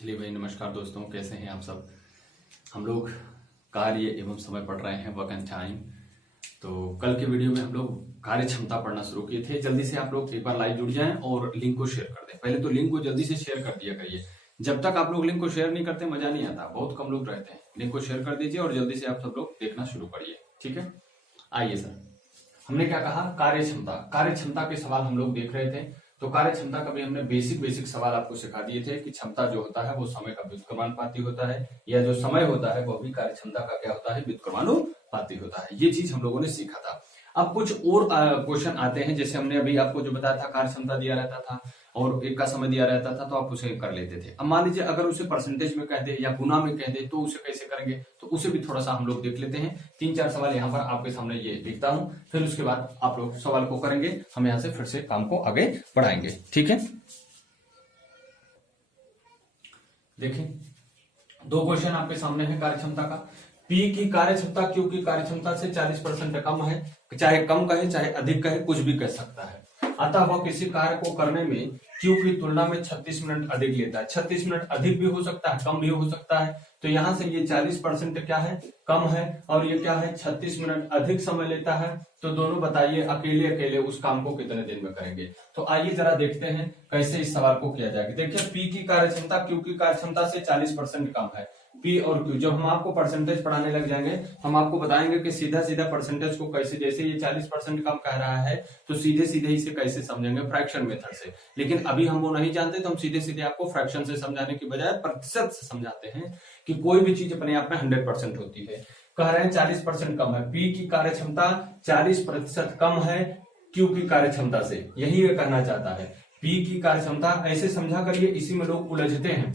चलिए भाई, नमस्कार दोस्तों, कैसे हैं आप सब। हम लोग कार्य एवं समय पढ़ रहे हैं, वर्क एंड टाइम। तो कल के वीडियो में हम लोग कार्य क्षमता पढ़ना शुरू किए थे। जल्दी से आप लोग एक बार लाइव जुड़ जाएं और लिंक को शेयर कर दें। पहले तो लिंक को जल्दी से शेयर कर दिया करिए। जब तक आप लोग लिंक को शेयर नहीं करते मजा नहीं आता, बहुत कम लोग रहते हैं। लिंक को शेयर कर दीजिए और जल्दी से आप सब लोग देखना शुरू करिए, ठीक है। आइए सर, हमने क्या कहा, कार्य क्षमता। कार्य क्षमता के सवाल हम लोग देख रहे थे। तो कार्य क्षमता का भी हमने बेसिक सवाल आपको सिखा दिए थे कि क्षमता जो होता है वो समय का व्युत्क्रमानुपाती होता है, या जो समय होता है वो भी कार्य क्षमता का क्या होता है, व्युत्क्रमानुपाती होता है। ये चीज हम लोगों ने सीखा था। अब कुछ और क्वेश्चन आते हैं, जैसे हमने अभी आपको जो बताया था, कार्य क्षमता दिया रहता था और एक का समय दिया रहता था, तो आप उसे कर लेते थे। अब मान लीजिए अगर उसे परसेंटेज में कह दे या गुना में कह दे, तो उसे कैसे करेंगे, तो उसे भी थोड़ा सा हम लोग देख लेते हैं। 3-4 सवाल यहाँ पर आपके सामने ये लिखता हूं, फिर उसके बाद आप लोग सवाल को करेंगे, हम यहाँ से फिर से काम को आगे बढ़ाएंगे, ठीक है। देखिए, 2 क्वेश्चन आपके सामने है कार्य क्षमता का। पी की कार्य क्षमता क्यू की कार्य क्षमता से 40% कम है, चाहे कम कहे चाहे अधिक कहे, कुछ भी कह सकता है। अतः वह किसी कार्य को करने में क्यू की तुलना में 36 मिनट अधिक लेता है। 36 मिनट अधिक भी हो सकता है, कम भी हो सकता है। तो यहां से ये 40% क्या है, कम है, और ये क्या है, 36 मिनट अधिक समय लेता है। तो दोनों बताइए अकेले अकेले उस काम को कितने दिन में करेंगे। तो आइए जरा देखते हैं कैसे इस सवाल को किया जाएगा। देखिए, पी की कार्य क्षमता क्यू की कार्य क्षमता से 40% कम है। पी और क्यू, जब हम आपको परसेंटेज पढ़ाने लग जाएंगे, हम आपको बताएंगे कि सीधा सीधा परसेंटेज को कैसे, जैसे ये 40% कम कह रहा है तो सीधे सीधे इसे कैसे समझेंगे, फ्रैक्शन मेथड से। लेकिन अभी हम वो नहीं जानते, तो हम सीधे सीधे आपको फ्रैक्शन से समझाने की बजाय प्रतिशत से समझाते हैं कि कोई भी चीज अपने आप में 100% होती है। कह रहे हैं 40% कम है, पी की कार्य क्षमता 40% कम है क्यू की कार्य क्षमता से, यही वे कहना चाहता है। पी की कार्य क्षमता ऐसे समझा करिए, इसी में लोग उलझते हैं।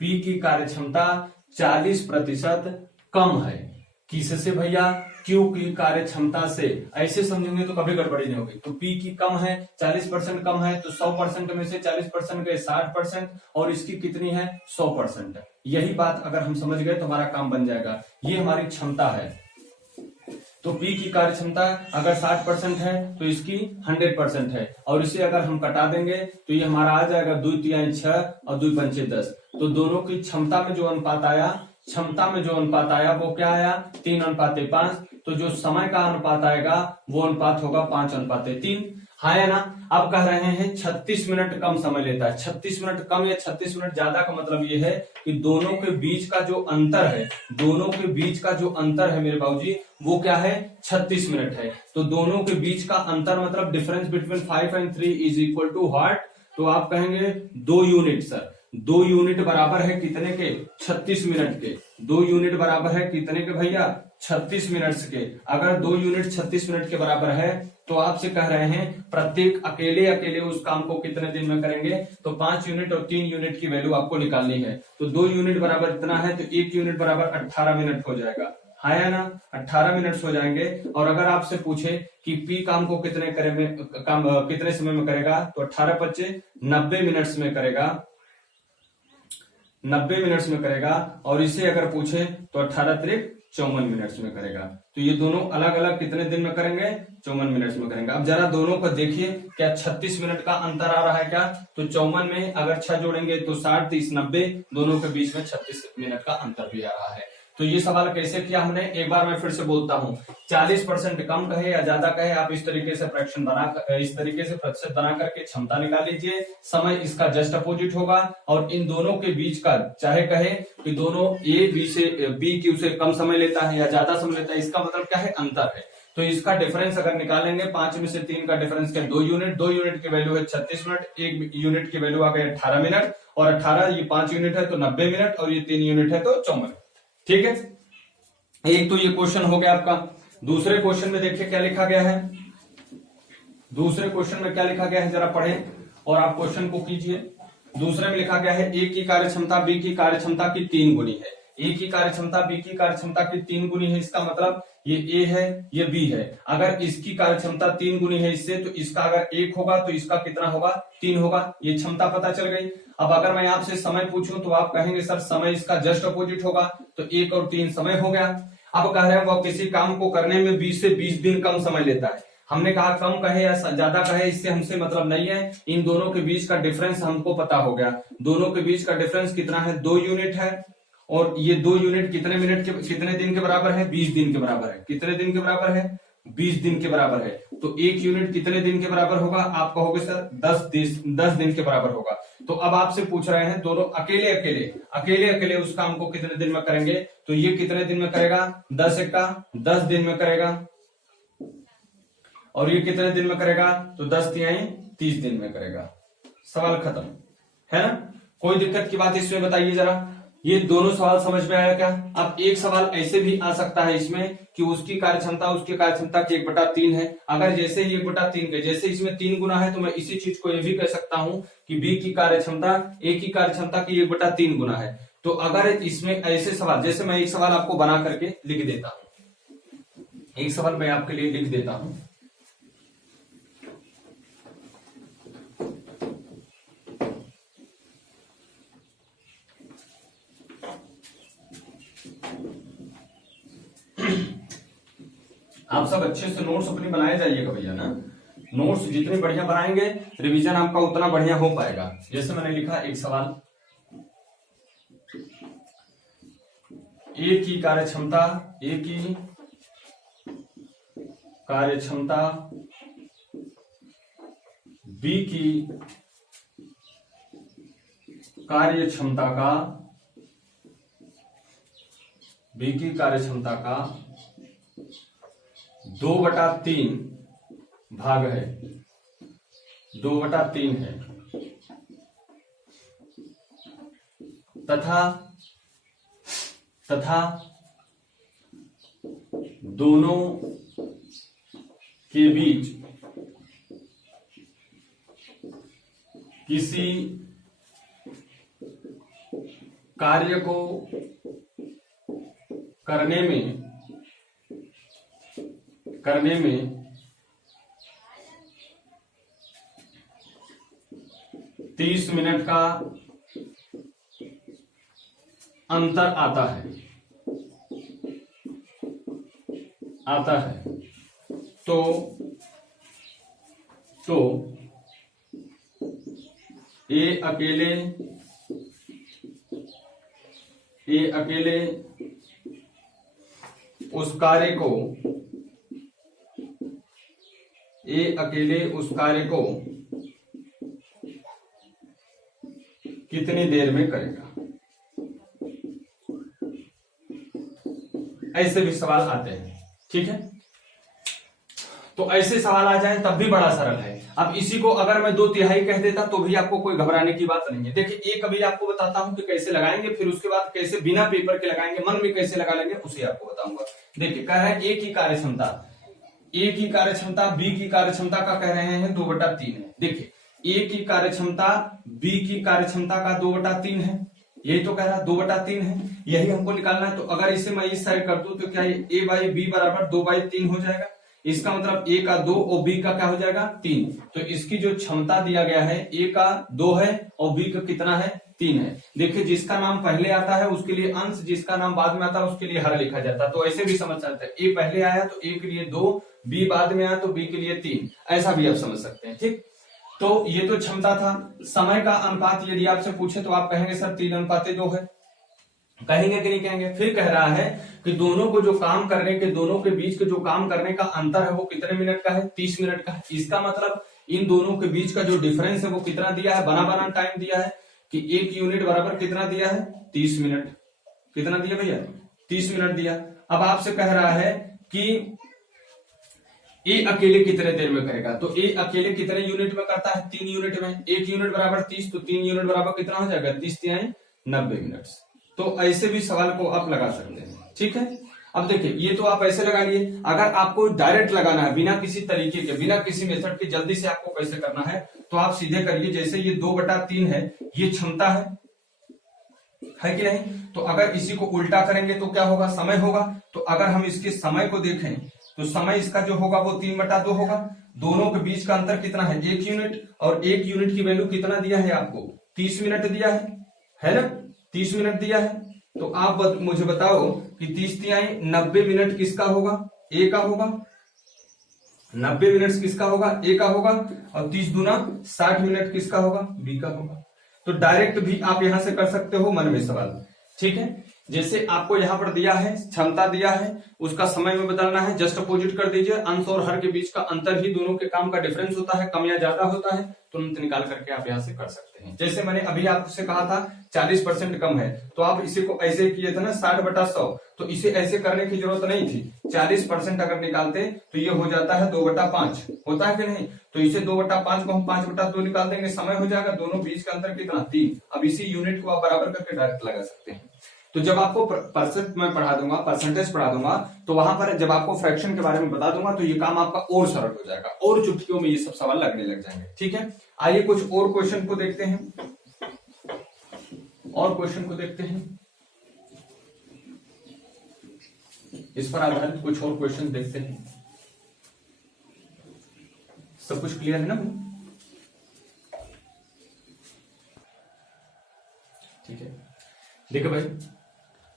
पी की कार्य क्षमता 40% कम है, किससे भैया, क्यू की कार्य क्षमता से। ऐसे समझेंगे तो कभी गड़बड़ी नहीं होगी। तो पी की कम है, 40% कम है, तो 100% में से 40% गए 60%, और इसकी कितनी है, 100%। यही बात अगर हम समझ गए तो हमारा काम बन जाएगा। ये हमारी क्षमता है। तो पी की कार्य क्षमता अगर 60% है तो इसकी 100% है, और इसे अगर हम कटा देंगे तो ये हमारा आ जाएगा 2 तिहाई 6 और 2 पंचे 10। तो दोनों की क्षमता में जो अनुपात आया, वो क्या आया, 3:5। तो जो समय का अनुपात आएगा वो अनुपात होगा 5:3, है ना। अब कह रहे हैं 36 मिनट कम समय लेता है। 36 मिनट कम या 36 मिनट ज्यादा का मतलब ये है कि दोनों के बीच का जो अंतर है मेरे बाबूजी, वो क्या है, 36 मिनट है। तो दोनों के बीच का अंतर मतलब difference between 5 and 3 is equal to what, तो आप कहेंगे 2 यूनिट। सर 2 यूनिट बराबर है कितने के, 36 मिनट के। 2 यूनिट बराबर है कितने के भैया, 36 मिनट्स के। अगर 2 यूनिट 36 मिनट के बराबर है तो आपसे कह रहे हैं प्रत्येक अकेले अकेले उस काम को कितने दिन में करेंगे। तो 5 यूनिट और 3 यूनिट की वैल्यू आपको निकालनी है। तो 2 यूनिट बराबर इतना है, तो 1 यूनिट बराबर 18 मिनट हो जाएगा, है ना। 18 मिनट हो जाएंगे। और अगर आपसे पूछे कि पी काम को कितने समय में करेगा, तो 18 बच्चे 90 मिनट्स में करेगा, 90 मिनट्स में करेगा। और इसे अगर पूछे तो 18 त्रिक 54 मिनट्स में करेगा। तो ये दोनों अलग अलग कितने दिन में करेंगे, 54 मिनट्स में करेंगे। अब जरा दोनों को देखिए, क्या 36 मिनट का अंतर आ रहा है क्या, तो 54 में अगर 6 जोड़ेंगे तो 60, 30, 90, दोनों के बीच में 36 मिनट का अंतर भी आ रहा है। तो ये सवाल कैसे किया हमने, एक बार मैं फिर से बोलता हूं। 40% कम कहे या ज्यादा कहे, आप इस तरीके से प्रतिशत बना करके क्षमता निकाल लीजिए। समय इसका जस्ट अपोजिट होगा, और इन दोनों के बीच का, चाहे कहे कि दोनों बी क्यू से कम समय लेता है या ज्यादा समय लेता है, इसका मतलब क्या है, अंतर है। तो इसका डिफरेंस अगर निकालेंगे, 5 में से 3 का डिफरेंस क्या, 2 यूनिट। 2 यूनिट की वैल्यू है 36 मिनट, 1 यूनिट की वैल्यू आ गई 18 मिनट, और 18 ये 5 यूनिट है तो 90 मिनट, और ये 3 यूनिट है तो 54। ठीक है, एक तो ये क्वेश्चन हो गया आपका। दूसरे क्वेश्चन में देखिए क्या लिखा गया है। दूसरे क्वेश्चन में क्या लिखा गया है, जरा पढ़ें और आप क्वेश्चन को कीजिए। दूसरे में लिखा गया है, ए की कार्य क्षमता बी की कार्य क्षमता की 3 गुनी है। ए की कार्य क्षमता बी की कार्य क्षमता की 3 गुनी है। इसका मतलब ये ए है, ये बी है। अगर इसकी कार्य क्षमता 3 गुनी है इससे, तो इसका अगर 1 होगा तो इसका कितना होगा, 3 होगा। ये क्षमता पता चल गई। अब अगर मैं आपसे समय पूछूं तो आप कहेंगे सर समय इसका जस्ट अपोजिट होगा, तो 1 और 3 समय हो गया। अब कह रहे हैं वह किसी काम को करने में 20 से 20 दिन कम समय लेता है। हमने कहा कम कहे या ज्यादा कहे, इससे हमसे मतलब नहीं है। इन दोनों के बीच का डिफरेंस हमको पता हो गया। दोनों के बीच का डिफरेंस कितना है, 2 यूनिट है। और ये 2 यूनिट कितने कितने दिन के बराबर है, 20 दिन के बराबर है। कितने दिन के बराबर है, 20 दिन के बराबर है। तो 1 यूनिट कितने दिन के बराबर होगा, आप कहोगे सर 10 दिन के बराबर होगा। तो अब आपसे पूछ रहे हैं दोनों अकेले अकेले उस काम को कितने दिन में करेंगे, तो ये कितने दिन में करेगा, 10 एक्का 10 दिन में करेगा। और ये कितने दिन में करेगा, तो 10 तिहाई 30 दिन में करेगा। सवाल खत्म है ना। कोई दिक्कत की बात इसमें बताइए जरा। ये दोनों सवाल समझ में आया क्या। अब एक सवाल ऐसे भी आ सकता है इसमें कि उसकी कार्यक्षमता उसकी कार्यक्षमता की 1/3 है। अगर जैसे ही 1/3 के जैसे इसमें 3 गुना है, तो मैं इसी चीज को ये भी कह सकता हूं कि बी की कार्यक्षमता ए की कार्यक्षमता की 1/3 गुना है। तो अगर इसमें ऐसे सवाल, जैसे मैं एक सवाल आपको बना करके लिख देता हूं, एक सवाल मैं आपके लिए लिख देता हूं। आप सब अच्छे से नोट्स अपनी बनाए जाइएगा भैया ना। नोट्स जितने बढ़िया बनाएंगे रिवीजन आपका उतना बढ़िया हो पाएगा। जैसे मैंने लिखा एक सवाल, ए की कार्यक्षमता बी की कार्यक्षमता का 2/3 भाग है, 2/3 है। तथा दोनों के बीच किसी कार्य को करने में 30 मिनट का अंतर आता है। तो ए अकेले उस कार्य को कितनी देर में करेगा। ऐसे भी सवाल आते हैं, ठीक है। तो ऐसे सवाल आ जाए तब भी बड़ा सरल है। अब इसी को अगर मैं 2/3 कह देता तो भी आपको कोई घबराने की बात नहीं है। देखिए एक अभी आपको बताता हूं कि कैसे लगाएंगे, फिर उसके बाद कैसे बिना पेपर के लगाएंगे, मन में कैसे लगा लेंगे उसे आपको बताऊंगा। देखिए कह रहे हैं ए की कार्यक्षमता बी की कार्यक्षमता का कह रहे हैं 2/3 है। देखिए ए की कार्यक्षमता बी की कार्यक्षमता का 2/3 है, यही तो कह रहा है 2/3 है, यही हमको निकालना है। तो अगर इसे मैं इस साइड कर दूं तो क्या ए बाई बी बराबर 2/3 हो जाएगा। इसका मतलब ए का 2 और बी का क्या हो जाएगा 3। तो इसकी जो क्षमता दिया गया है ए का 2 है और बी का कितना है 3 है। देखिए जिसका नाम पहले आता है उसके लिए अंश, जिसका नाम बाद में आता है उसके लिए हर लिखा जाता है। तो ऐसे भी समझ सकते हैं, ए पहले आया तो ए के लिए 2, बी बाद में आया तो बी के लिए 3, ऐसा भी आप समझ सकते हैं, ठीक। तो ये तो क्षमता था। समय का अनुपात यदि आपसे पूछे तो आप कहेंगे सर 3:2 है, कहेंगे कि नहीं कहेंगे। फिर कह रहा है कि दोनों को जो काम करने के, दोनों के बीच के जो काम करने का अंतर है वो कितने मिनट का है, 30 मिनट का है। इसका मतलब इन दोनों के बीच का जो डिफरेंस है वो कितना दिया है, बना टाइम दिया है कि 1 यूनिट बराबर कितना दिया है 30 मिनट। कितना दिया भैया 30 मिनट दिया। अब आपसे कह रहा है कि ए अकेले कितने देर में करेगा, तो ए अकेले कितने यूनिट में करता है 3 यूनिट में। 1 यूनिट बराबर 30, तो 3 यूनिट बराबर कितना हो जाएगा 30×3 90 मिनट। तो ऐसे भी सवाल को आप लगा सकते हैं, ठीक है। अब देखिए ये तो आप ऐसे लगा लिए। अगर आपको डायरेक्ट लगाना है बिना किसी तरीके के, बिना किसी मेथड के, जल्दी से आपको कैसे करना है तो आप सीधे करिए। जैसे ये 2/3 है, ये क्षमता है कि नहीं। तो अगर इसी को उल्टा करेंगे तो क्या होगा, समय होगा। तो अगर हम इसके समय को देखें तो समय इसका जो होगा वो 3/2 होगा। दोनों के बीच का अंतर कितना है 1 यूनिट, और 1 यूनिट की वैल्यू कितना दिया है आपको 30 मिनट दिया है ना, 30 मिनट दिया है। तो आप मुझे बताओ कि 30×3 90 मिनट किसका होगा, ए का होगा। 90 मिनट किसका होगा, ए का होगा, और 30 दूना 60 मिनट किसका होगा, बी का होगा। तो डायरेक्ट भी आप यहां से कर सकते हो मन में सवाल, ठीक है। जैसे आपको यहां पर दिया है, क्षमता दिया है, उसका समय में बदलना है, जस्ट अपोजिट कर दीजिए। अंश और हर के बीच का अंतर ही दोनों के काम का डिफरेंस होता है, कम या ज्यादा होता है, तुरंत निकाल करके आप यहां से कर सकते हैं। जैसे मैंने अभी आपसे कहा था 40% कम है, तो आप इसी को ऐसे किए थे ना 60/100, तो इसे ऐसे करने की जरूरत नहीं थी। 40% अगर निकालते तो ये हो जाता है 2/5, होता है कि नहीं। तो इसे 2/5 को हम 5/2 निकाल देंगे, समय हो जाएगा, दोनों बीच का अंतर कितना, 3। अब इसी यूनिट को आप बराबर करके डायरेक्ट लगा सकते हैं। तो जब आपको परसेंट में पढ़ा दूंगा, परसेंटेज पढ़ा दूंगा, तो वहां पर जब आपको फ्रैक्शन के बारे में बता दूंगा तो ये काम आपका और सरल हो जाएगा, और चुटकियों में ये सब सवाल लगने लग जाएंगे, ठीक है। आइए कुछ और क्वेश्चन को देखते हैं, और क्वेश्चन को देखते हैं, इस पर आधारित कुछ और क्वेश्चन देखते हैं। सब कुछ क्लियर है ना, ठीक है। देखो भाई,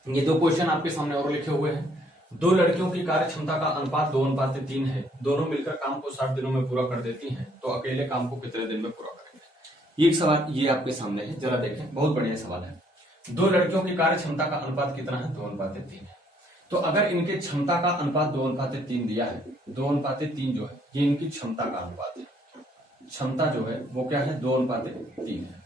ये 2 क्वेश्चन आपके सामने और लिखे हुए हैं। 2 लड़कियों की कार्य क्षमता का अनुपात 2:3 है, दोनों मिलकर काम को 60 दिनों में पूरा कर देती हैं, तो अकेले काम को कितने दिन में पूरा करेंगे। ये एक सवाल ये आपके सामने है, जरा देखें, बहुत बढ़िया सवाल है। 2 लड़कियों की कार्य क्षमता का अनुपात कितना है, 2:3 है। तो अगर इनके क्षमता का अनुपात 2:3 दिया है, 2:3 जो है ये इनकी क्षमता का अनुपात है, क्षमता जो है वो क्या है, 2:3 है।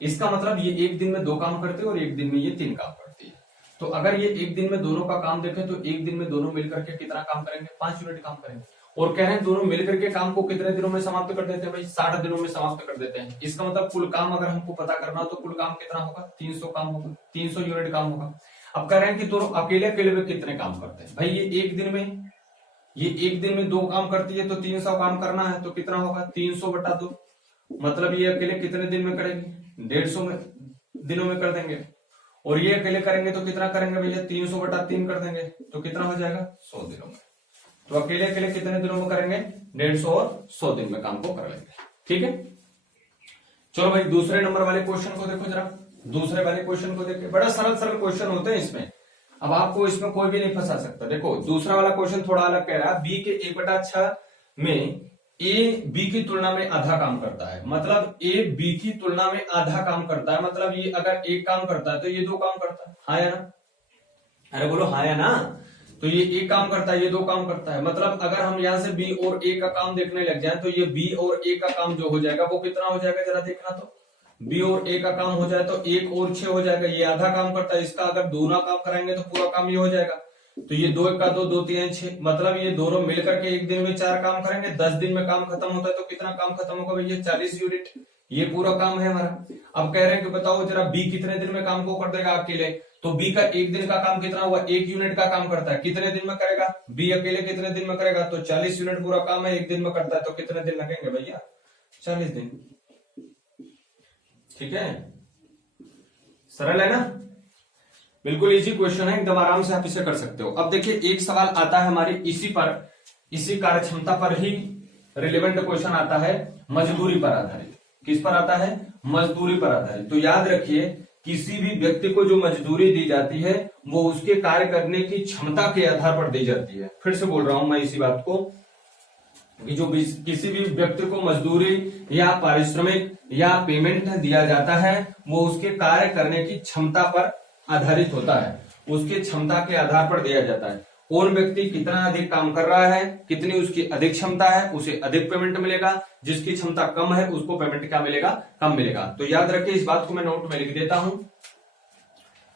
इसका मतलब ये एक दिन में 2 काम करते हैं और एक दिन में ये 3 काम करती है। तो अगर ये एक दिन में दोनों का काम देखें तो एक दिन में दोनों मिलकर के कितना काम करेंगे, 5 यूनिट काम करेंगे। और कह रहे हैं दोनों मिलकर के काम को कितने दिनों में समाप्त कर देते हैं भाई, 60 दिनों में समाप्त कर देते हैं। इसका मतलब कुल काम अगर हमको पता करना हो तो कुल काम कितना होगा, 300 काम होगा, 300 यूनिट काम होगा। अब कह रहे हैं कि दोनों अकेले अकेले में कितने काम करते हैं भाई, ये एक दिन में 2 काम करती है, तो 300 काम करना है, तो कितना होगा 300/2। मतलब ये अकेले कितने दिन में करेंगे, 150 दिनों में कर देंगे। और ये अकेले करेंगे तो कितना करेंगे भैया, 300/3 कर देंगे, तो कितना हो जाएगा, 100 दिनों में। तो अकेले अकेले कितने दिनों में करेंगे, 150 और 100 दिन में काम को कर लेंगे, ठीक है। चलो भाई दूसरे नंबर वाले क्वेश्चन को देखो जरा, दूसरे वाले क्वेश्चन को देखिए, बड़ा सरल सरल क्वेश्चन होते हैं इसमें। अब आपको इसमें कोई भी नहीं फंसा सकता। देखो दूसरा वाला क्वेश्चन थोड़ा अलग कह रहा है, बी के 1/6 में ए बी की तुलना में आधा काम करता है। मतलब ए बी की तुलना में आधा काम करता है, मतलब ये अगर एक काम करता है तो ये 2 काम करता है, हाँ या ना, अरे बोलो हाँ या ना। तो ये एक काम करता है, ये 2 काम करता है। मतलब अगर हम यहां से बी और ए का काम देखने लग जाए तो ये बी और ए का काम जो हो जाएगा वो कितना हो जाएगा, जरा देखना। तो बी और ए का काम हो जाए तो 1 और 6 हो जाएगा। ये आधा काम करता है, इसका अगर दोनों काम कराएंगे तो पूरा काम ये हो जाएगा। तो ये 2 का 2, 2 3 6, मतलब ये दोनों मिलकर के एक दिन में 4 काम करेंगे। 10 दिन में काम खत्म होता है तो कितना काम खत्म होगा भैया, 40 यूनिट। ये पूरा काम है हमारा। अब कह रहे हैं कि बताओ जरा बी कितने दिन में काम को कर देगा अकेले। तो बी का एक दिन का काम कितना हुआ, 1 यूनिट का काम करता है, कितने दिन में करेगा, बी अकेले कितने दिन में करेगा, तो 40 यूनिट पूरा काम है, एक दिन में करता है, तो कितने दिन लगेंगे भैया, 40 दिन। ठीक है, सरल है ना, बिल्कुल इजी क्वेश्चन है, एकदम आराम से आप इसे कर सकते हो। अब देखिए एक सवाल आता है हमारी इसी कार्य क्षमता पर ही रिलेवेंट क्वेश्चन आता है, मजदूरी पर आधारित। किस पर आता है, मजदूरी पर आधारित। तो याद रखिए किसी भी व्यक्ति को जो मजदूरी दी जाती है वो उसके कार्य करने की क्षमता के आधार पर दी जाती है। फिर से बोल रहा हूं मैं इसी बात को कि जो किसी भी व्यक्ति को मजदूरी या पारिश्रमिक या पेमेंट दिया जाता है वो उसके कार्य करने की क्षमता पर आधारित होता है, उसकी क्षमता के आधार पर दिया जाता है। कौन व्यक्ति कितना अधिक काम कर रहा है, कितनी उसकी अधिक क्षमता है, उसे अधिक पेमेंट मिलेगा। जिसकी क्षमता कम है उसको पेमेंट क्या मिलेगा, कम मिलेगा। तो याद रखिए इस बात को मैं नोट में लिख देता हूं।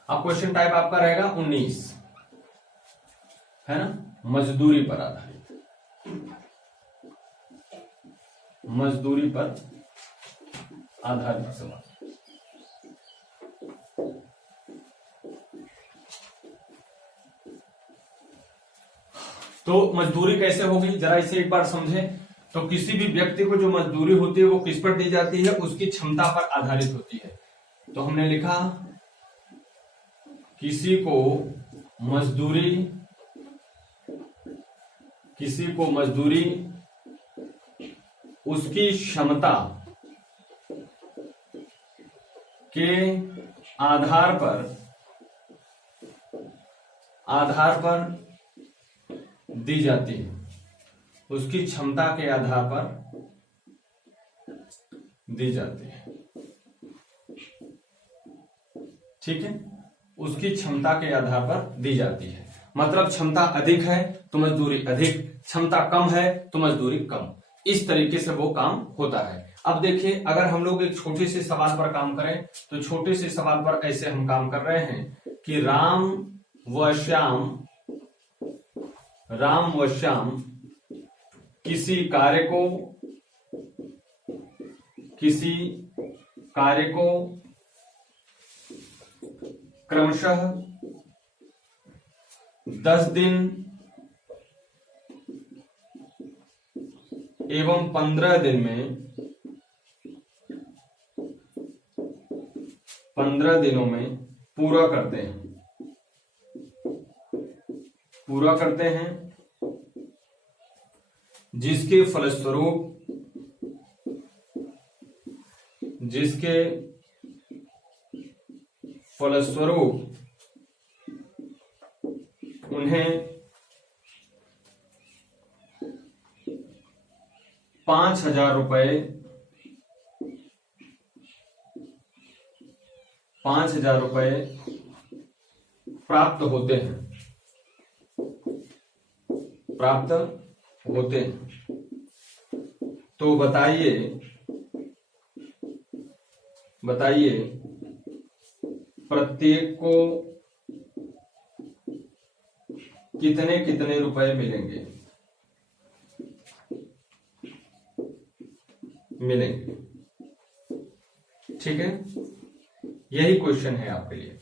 अब क्वेश्चन टाइप आपका रहेगा 19, है ना, मजदूरी पर आधारित, मजदूरी पर आधारित सवाल। तो मजदूरी कैसे होगी जरा इसे एक बार समझें। तो किसी भी व्यक्ति को जो मजदूरी होती है वो किस पर दी जाती है, उसकी क्षमता पर आधारित होती है। तो हमने लिखा किसी को मजदूरी उसकी क्षमता के आधार पर दी जाती है। उसकी क्षमता के आधार पर दी जाती है। ठीक है, उसकी क्षमता के आधार पर दी जाती है। मतलब क्षमता अधिक है तो मजदूरी अधिक, क्षमता कम है तो मजदूरी कम। इस तरीके से वो काम होता है। अब देखिए, अगर हम लोग एक छोटे से सवाल पर काम करें तो छोटे से सवाल पर ऐसे हम काम कर रहे हैं कि राम व श्याम किसी कार्य को क्रमशः 10 दिन एवं 15 दिन में 15 दिनों में पूरा करते हैं, जिसके फलस्वरूप उन्हें 5,000 रुपए प्राप्त होते हैं। तो बताइए प्रत्येक को कितने कितने रुपए मिलेंगे? ठीक है, यही क्वेश्चन है आपके लिए।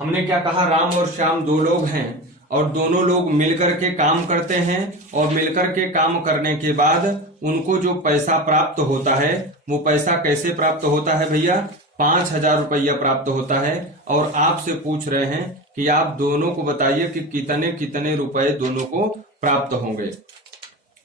हमने क्या कहा, राम और श्याम दो लोग हैं और दोनों लोग मिलकर के काम करते हैं और मिलकर के काम करने के बाद उनको जो पैसा प्राप्त होता है वो पैसा कैसे प्राप्त होता है भैया? 5,000 रुपया प्राप्त होता है। और आपसे पूछ रहे हैं कि आप दोनों को बताइए कि कितने कितने रुपए दोनों को प्राप्त होंगे।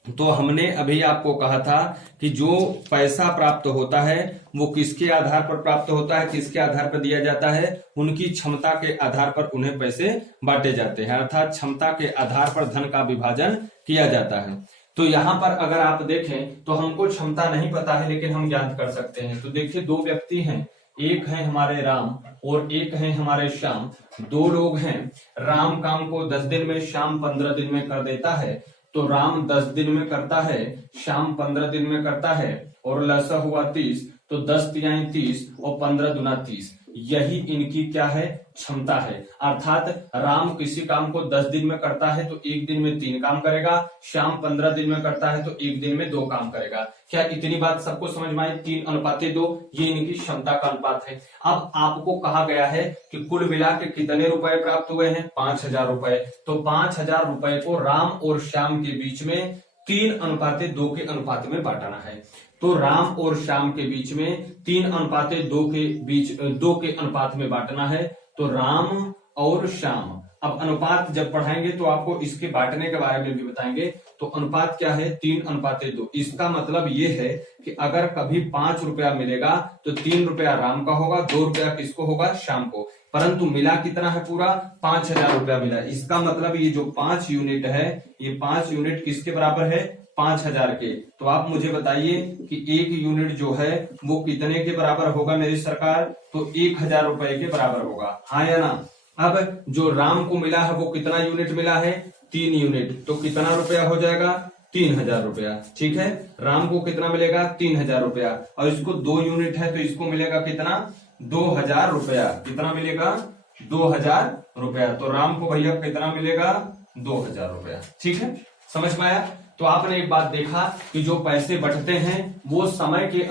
तो हमने अभी आपको कहा था कि जो पैसा प्राप्त होता है वो किसके आधार पर प्राप्त होता है, किसके आधार पर दिया जाता है? उनकी क्षमता के आधार पर उन्हें पैसे बांटे जाते हैं, अर्थात क्षमता के आधार पर धन का विभाजन किया जाता है। तो यहाँ पर अगर आप देखें तो हमको क्षमता नहीं पता है लेकिन हम ज्ञात कर सकते हैं। तो देखिए, दो व्यक्ति हैं, एक है हमारे राम और एक है हमारे श्याम। दो लोग हैं, राम काम को 10 दिन में, श्याम 15 दिन में कर देता है। तो राम 10 दिन में करता है, श्याम 15 दिन में करता है और लसा हुआ 30। तो 10 तिहाई 30 और 15 दूना 30। यही इनकी क्या है? क्षमता है। अर्थात राम किसी काम को 10 दिन में करता है तो एक दिन में 3 काम करेगा, श्याम 15 दिन में करता है तो एक दिन में 2 काम करेगा। क्या इतनी बात सबको समझ में आई? 3:2 ये इनकी क्षमता का अनुपात है। अब आपको कहा गया है कि कुल मिला के कितने रुपए प्राप्त हुए हैं? 5,000 रुपए। तो 5,000 रुपए को राम और श्याम के बीच में 3:2 के अनुपात में बांटना है। तो राम और श्याम के बीच में 3:2 के अनुपात में बांटना है। तो राम और श्याम, अब अनुपात जब पढ़ाएंगे तो आपको इसके बांटने के बारे में भी बताएंगे। तो अनुपात क्या है? 3:2। इसका मतलब ये है कि अगर कभी 5 रुपया मिलेगा तो 3 रुपया राम का होगा, 2 रुपया किसको होगा? श्याम को। परंतु मिला कितना है? पूरा 5,000 रुपया मिला। इसका मतलब ये जो 5 यूनिट है, ये 5 यूनिट किसके बराबर है? 5,000 के। तो आप मुझे बताइए कि 1 यूनिट जो है वो कितने के बराबर होगा मेरी सरकार? तो 1,000 रुपए के बराबर होगा, हाँ या ना? अब जो राम को मिला है वो कितना यूनिट मिला है? 3 यूनिट। तो कितना रुपया हो जाएगा? 3,000 रुपया। ठीक है, राम को कितना मिलेगा? 3,000 रुपया। और इसको 2 यूनिट है तो इसको मिलेगा कितना? 2,000 रुपया। कितना मिलेगा? 2,000 रुपया। तो राम को भैया कितना मिलेगा? 2,000 रुपया। ठीक है, समझ में आया? तो आपने एक बात देखा कि जो पैसे बंटते हैं वो समय के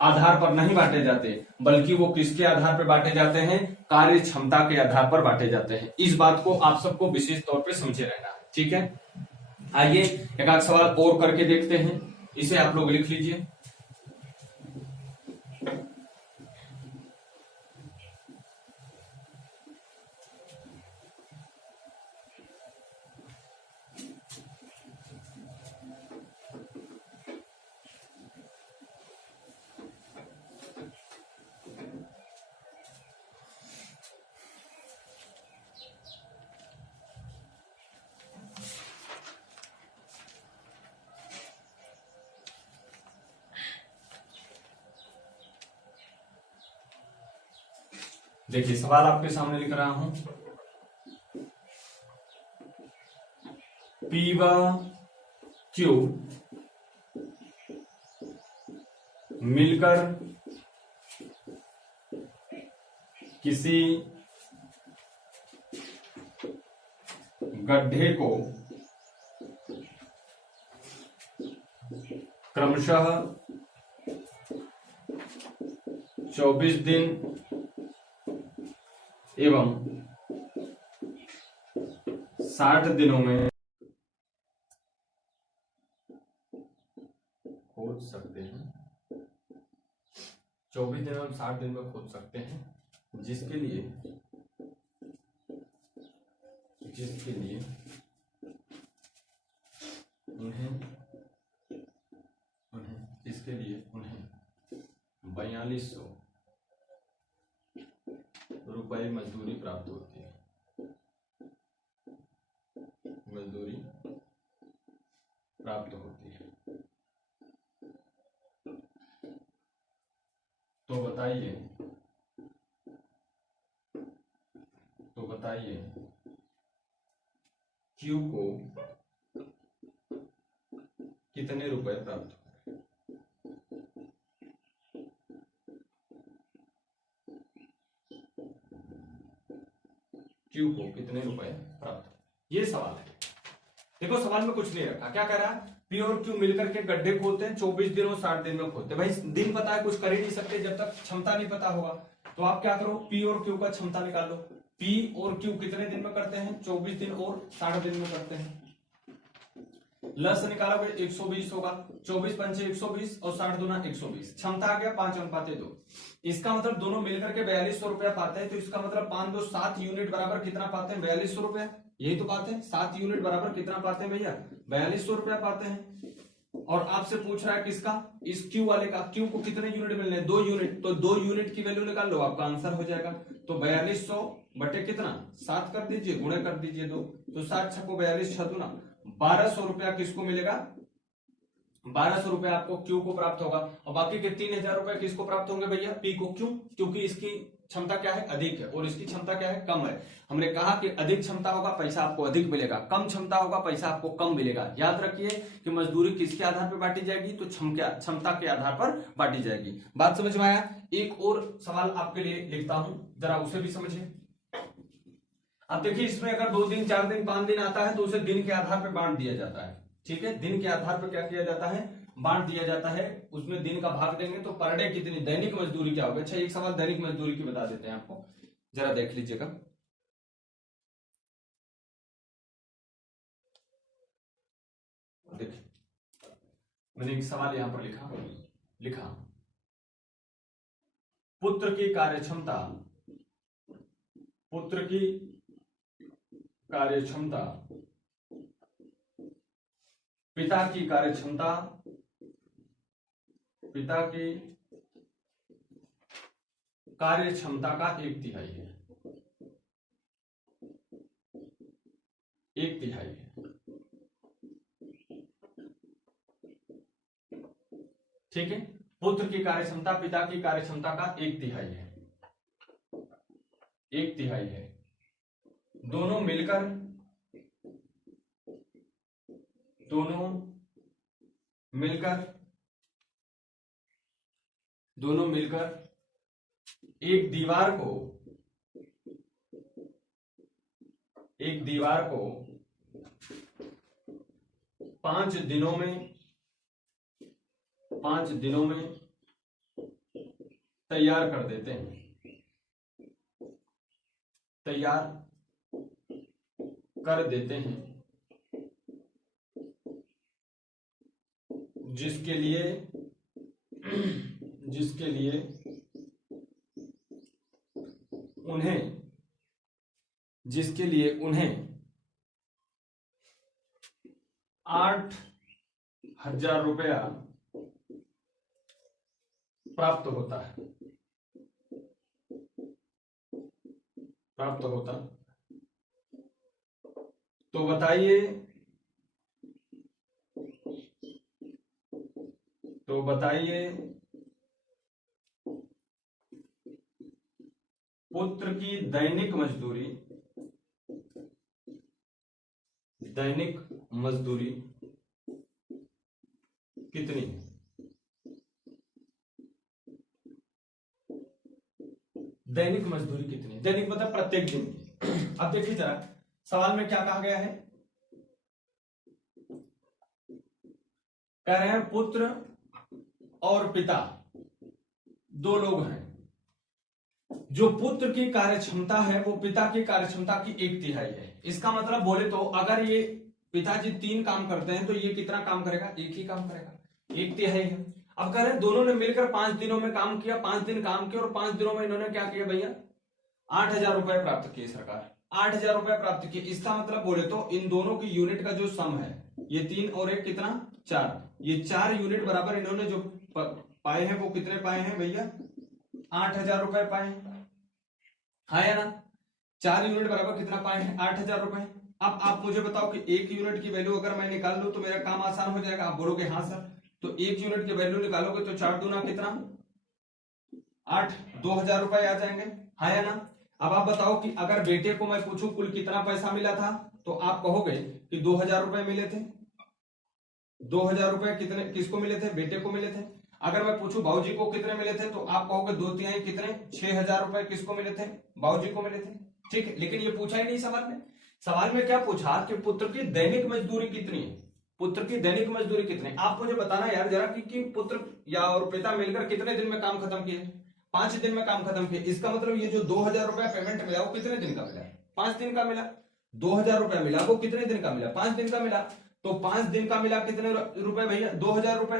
आधार पर नहीं बांटे जाते, बल्कि वो किसके आधार पर बांटे जाते हैं? कार्य क्षमता के आधार पर बांटे जाते हैं। इस बात को आप सबको विशेष तौर पे समझे रहना है। ठीक है, आइए एक आध सवाल और करके देखते हैं। इसे आप लोग लिख लीजिए। देखिए सवाल आपके सामने लिख रहा हूं। पी व क्यू मिलकर किसी गड्ढे को क्रमशः 24 दिन एवं 60 दिनों में खोद सकते हैं। 24 दिन एवं 60 दिन में खोद सकते हैं, जिसके लिए उन्हें 4200 रुपए मजदूरी प्राप्त होती है। तो बताइए क्यू को कितने रुपए प्राप्त होंगे? क्यू को कितने रुपए प्राप्त, ये सवाल है। देखो सवाल में कुछ नहीं रखा, क्या कह रहा है, पी और क्यू मिलकर के गड्ढे खोदते हैं, 24 दिन और 60 दिन में खोदते हैं। भाई दिन पता है, कुछ कर ही नहीं सकते जब तक क्षमता नहीं पता होगा। तो आप क्या करो, पी और क्यू का क्षमता निकाल लो। पी और क्यू कितने दिन में करते हैं, 24 दिन और 60 दिन में करते हैं। लस निकालोगे 120 होगा, 24 पंचे 120 और 60 दूना 120, क्षमता आ गया 5:2। इसका मतलब दोनों मिलकर के 4200 रुपया पाते हैं। तो इसका मतलब 5 2 7 यूनिट बराबर कितना पाते हैं, 4200 रुपया। यही तो बात है, 7 यूनिट बराबर कितना पाते हैं भैया, 4200 रुपया पाते हैं। और आपसे पूछ रहा है किसका, इस क्यू वाले का। क्यू को कितने यूनिट मिलने हैं, 2 यूनिट। तो 2 यूनिट की वैल्यू निकाल लो, आपका आंसर हो जाएगा। तो 4200 बटे कितना, 7 कर दीजिए, गुणे कर दीजिए 2। तो 7 छको 42, 6 दूना 1200 रुपया किसको मिलेगा, 1200 रुपया आपको क्यू को प्राप्त होगा। और बाकी के 3000 रुपए किसको प्राप्त होंगे भैया, पी को। क्यों, क्योंकि इसकी क्षमता क्या है, अधिक है, और इसकी क्षमता क्या है, कम है। हमने कहा कि अधिक क्षमता होगा पैसा आपको अधिक मिलेगा, कम क्षमता होगा पैसा आपको कम मिलेगा। याद रखिए कि मजदूरी किसके आधार पर बांटी जाएगी, तो क्षमता के आधार पर बांटी जाएगी। बात समझ में आया। एक और सवाल आपके लिए लिखता हूं, जरा उसे भी समझिए। अब देखिए इसमें अगर 2 दिन 4 दिन 5 दिन आता है तो उसे दिन के आधार पर बांट दिया जाता है। ठीक है, दिन के आधार पर क्या किया जाता है, बांट दिया जाता है। उसमें दिन का भाग देंगे तो पर डे कितनी दैनिक मजदूरी क्या होगी। अच्छा एक सवाल दैनिक मजदूरी की बता देते हैं आपको, जरा देख लीजिएगा। देखिए मैंने एक सवाल यहां पर लिखा पुत्र की कार्यक्षमता पिता की कार्यक्षमता का 1/3 है। 1/3 है। ठीक है, पुत्र की कार्यक्षमता पिता की कार्यक्षमता का 1/3 है। 1/3 है। दोनों मिलकर एक दीवार को 5 दिनों में तैयार कर देते हैं। जिसके लिए उन्हें 8,000 रुपया प्राप्त होता। तो बताइए पुत्र की दैनिक मजदूरी कितनी है? दैनिक मजदूरी कितनी? दैनिक मतलब प्रत्येक दिन की। अब देखिए जरा सवाल में क्या कहा गया है। कह रहे हैं पुत्र और पिता दो लोग हैं। जो पुत्र की कार्यक्षमता है वो पिता की कार्यक्षमता की 1/3 है। इसका मतलब बोले तो अगर ये पिताजी 3 काम करते हैं तो ये कितना काम करेगा? 1 ही काम करेगा, 1/3 है। अब कह रहे हैं दोनों ने मिलकर 5 दिनों में काम किया, 5 दिन काम किया और 5 दिनों में इन्होंने क्या किया भैया? 8,000 रुपए प्राप्त किए सरकार, 8,000 रुपए प्राप्त किए। इसका मतलब बोले तो इन दोनों की यूनिट का जो सम है, ये 3 और 1 कितना? 4, ये 4 यूनिट बराबर इन्होंने जो पाए हैं वो कितने पाए हैं भैया? 8,000 रुपए पाए हैं, हाँ या ना? 4 यूनिट बराबर कितना पाए हैं? 8,000 रुपए। अब आप मुझे बताओ कि 1 यूनिट की वैल्यू अगर मैं निकाल लूं तो मेरा काम आसान हो जाएगा। आप बोलोगे हाँ सर, तो 1 यूनिट की वैल्यू निकालोगे तो 4 दूना कितना? 8, 2,000 रुपए आ जाएंगे, हाँ या ना? अब आप बताओ कि अगर बेटे को मैं पूछूं कुल कितना पैसा मिला था, तो आप कहोगे कि 2,000 रुपए मिले थे। 2,000 रुपए कितने किसको मिले थे? बेटे को मिले थे। अगर मैं पूछूं बाबूजी को कितने मिले थे, तो आप कहोगे 2/3 कितने? 6,000 रुपए किसको मिले थे? बाबूजी को मिले थे। ठीक है, लेकिन ये पूछा ही नहीं सवाल में। सवाल में क्या पूछा कि पुत्र की दैनिक मजदूरी कितनी है? पुत्र की दैनिक मजदूरी कितनी? आप मुझे बताना यार जरा कि पुत्र या और पिता मिलकर कितने दिन में काम खत्म किए? 5 दिन में काम खत्म किए। इसका मतलब ये जो 2,000 रुपया पेमेंट मिला वो कितने दिन का मिला? 5 दिन का मिला। 2,000 रुपया मिला वो कितने दिन का मिला? 5 दिन का मिला। तो 5 दिन का मिला कितने रुपए भैया? 2,000 रुपए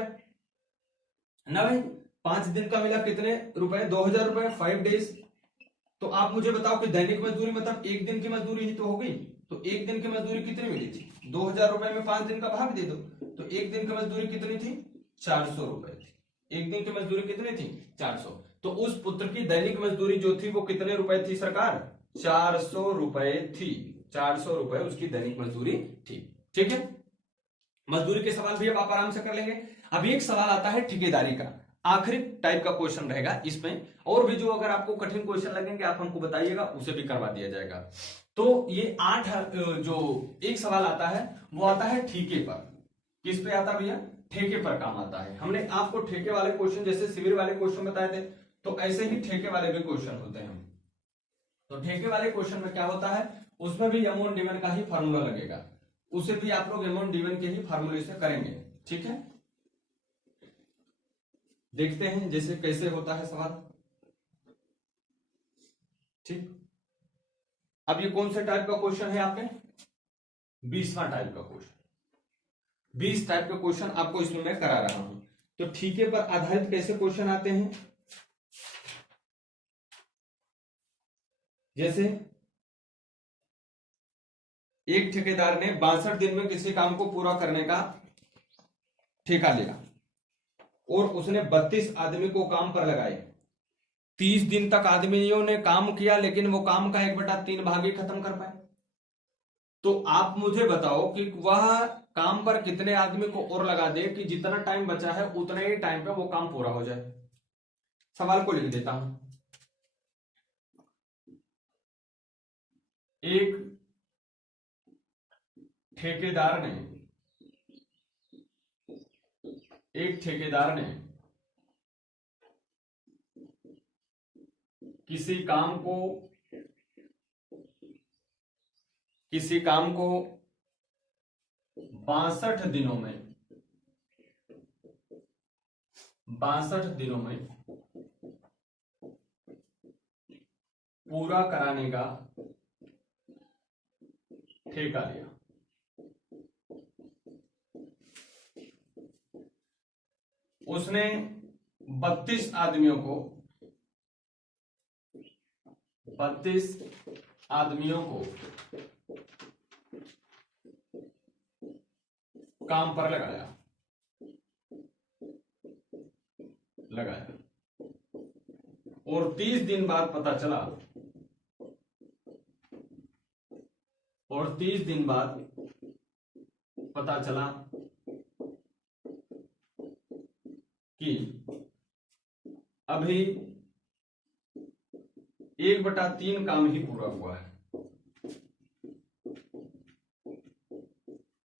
ना भाई। 5 दिन का मिला कितने रुपए? 2,000 रुपए, 5 डेज। तो आप मुझे बताओ कि दैनिक मजदूरी मतलब 1 दिन की मजदूरी ही तो हो गई। तो 1 दिन की मजदूरी कितनी मिली थी? 2,000 रुपए में 5 दिन का भाग दे दो, तो 1 दिन की मजदूरी कितनी थी? 400 रुपए थी। 1 दिन की मजदूरी कितनी थी? 400। तो उस पुत्र की दैनिक मजदूरी जो थी वो कितने रुपए थी सरकार? 400 रुपए थी। 400 रुपए उसकी दैनिक मजदूरी थी। ठीक है, मजदूरी के सवाल भी अब आप आराम से कर लेंगे। अब एक सवाल आता है ठेकेदारी का, आखिरी टाइप का क्वेश्चन रहेगा इसमें। और भी जो अगर आपको कठिन क्वेश्चन लगेंगे आप हमको बताइएगा, उसे भी करवा दिया जाएगा। तो ये 8 जो एक सवाल आता है वो आता है ठेके पर। किस पे आता भैया? ठेके पर काम आता है। हमने आपको ठेके वाले क्वेश्चन जैसे शिविर वाले क्वेश्चन बताए थे, तो ऐसे ही ठेके वाले भी क्वेश्चन होते हैं। तो ठेके वाले क्वेश्चन में क्या होता है, उसमें भी एम डिवन का ही फॉर्मूला लगेगा। उसे भी आप लोग एम डिवन के ही फॉर्मूले से करेंगे। ठीक है, देखते हैं जैसे कैसे होता है सवाल। ठीक, अब ये कौन से टाइप का क्वेश्चन है आपके? 20वां टाइप का क्वेश्चन। 20 टाइप के क्वेश्चन आपको इसमें मैं करा रहा हूं। तो ठेके पर आधारित कैसे क्वेश्चन आते हैं? जैसे एक ठेकेदार ने 62 दिन में किसी काम को पूरा करने का ठेका लिया और उसने 32 आदमी को काम पर लगाए। 30 दिन तक आदमियों ने काम किया, लेकिन वो काम का 1/3 भाग ही खत्म कर पाए। तो आप मुझे बताओ कि वह काम पर कितने आदमी को और लगा दे कि जितना टाइम बचा है उतने ही टाइम पे वो काम पूरा हो जाए। सवाल को लिख देता हूं। एक ठेकेदार ने किसी काम को 62 दिनों में पूरा कराने का ठेका लिया। उसने 32 आदमियों को काम पर लगाया और 30 दिन बाद पता चला कि अभी 1/3 काम ही पूरा हुआ है,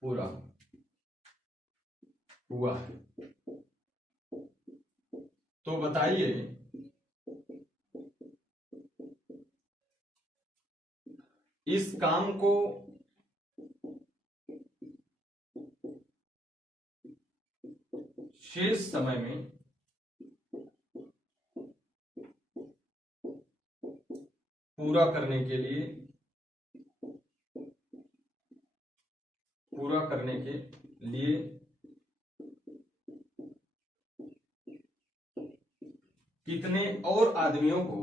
पूरा हुआ है। तो बताइए इस काम को शेष समय में पूरा करने के लिए कितने और आदमियों को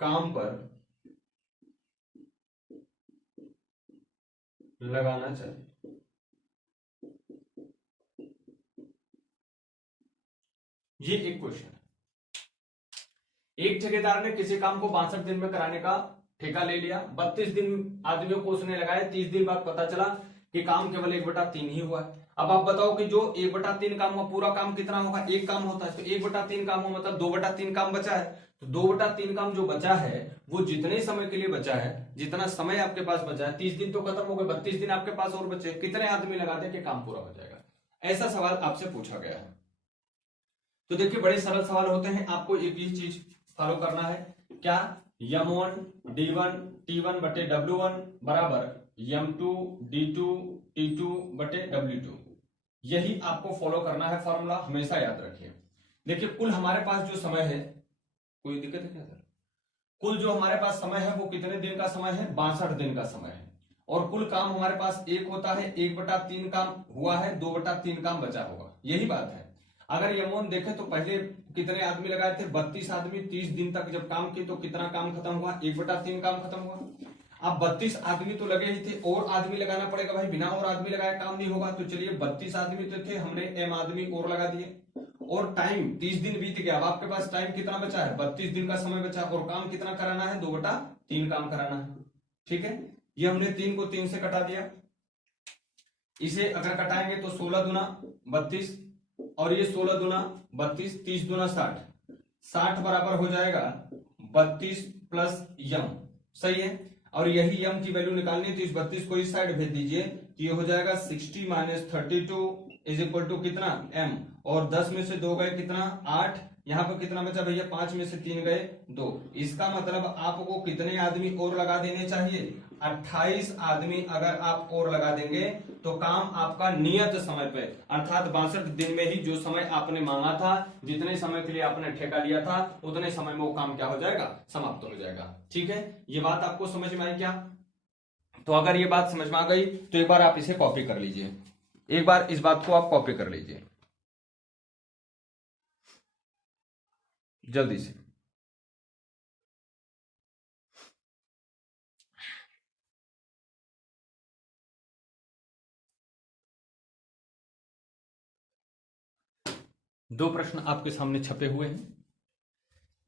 काम पर लगाना चाहिए। ये एक क्वेश्चन है। एक ठेकेदार ने किसी काम को 62 दिन में कराने का ठेका ले लिया। 32 दिन आदमियों को उसने लगाए। 30 दिन बाद पता चला कि काम केवल 1/3 ही हुआ है। अब आप बताओ कि जो 1/3 काम हुआ, पूरा काम कितना होगा? एक काम होता है, तो 1/3 काम हुआ मतलब 2/3 काम बचा है। तो 2/3 काम जो बचा है वो जितने समय के लिए बचा है, जितना समय आपके पास बचा है, 30 दिन तो खत्म हो गए, 32 दिन आपके पास और बचे, कितने आदमी लगा दे कि काम पूरा हो जाएगा? ऐसा सवाल आपसे पूछा गया है। तो देखिए बड़े सरल सवाल होते हैं, आपको एक ही चीज फॉलो करना है। क्या? m1 d1 t1 बटे w1 बराबर m2 d2 t2 बटे w2। यही आपको फॉलो करना है, फॉर्मूला हमेशा याद रखिए। देखिए कुल हमारे पास जो समय है, कोई दिक्कत है क्या सर? कुल जो हमारे पास समय है वो कितने दिन का समय है? 62 दिन का समय है। और कुल काम हमारे पास एक होता है, 1/3 काम हुआ है, 2/3 काम बचा होगा। यही बात है। अगर यमोन देखें तो पहले कितने आदमी लगाए थे? 32 आदमी। 30 दिन तक जब काम किए तो कितना काम खत्म हुआ? 1/3 काम खत्म हुआ। अब 32 आदमी तो लगे ही थे, और आदमी लगाना पड़ेगा भाई, बिना और आदमी लगाए काम नहीं होगा। तो चलिए 32 आदमी तो थे, हमने m आदमी और लगा दिए, और टाइम 30 दिन बीत गया। अब आपके पास टाइम कितना बचा है? 32 दिन का समय बचा, और काम कितना कराना है? 2/3 काम कराना है। ठीक है, ये हमने 3 को 3 से कटा दिया। इसे अगर कटाएंगे तो 16 दूना 32, और ये 16 दूना 32, 30 दूना 60, 60 बराबर हो जाएगा 32 प्लस यम। सही है। और यही यम की वैल्यू निकालनी है, तो इस 32 को इस साइड भेज दीजिए, तो ये हो जाएगा 60 - 32 इज इक्वल टू कितना? m। और 10 में से 2 गए कितना? 8। यहाँ पर कितना बचा भैया? 5 में से 3 गए 2। इसका मतलब आपको कितने आदमी और लगा देने चाहिए? 28 आदमी अगर आप और लगा देंगे तो काम आपका नियत समय पे, अर्थात 62 दिन में ही जो समय आपने मांगा था, जितने समय के लिए आपने ठेका लिया था, उतने समय में वो काम क्या हो जाएगा? समाप्त हो जाएगा। ठीक है, ये बात आपको समझ में आई क्या? तो अगर ये बात समझ में आ गई तो एक बार आप इसे कॉपी कर लीजिए, एक बार इस बात को आप कॉपी कर लीजिए जल्दी से। दो प्रश्न आपके सामने छपे हुए हैं,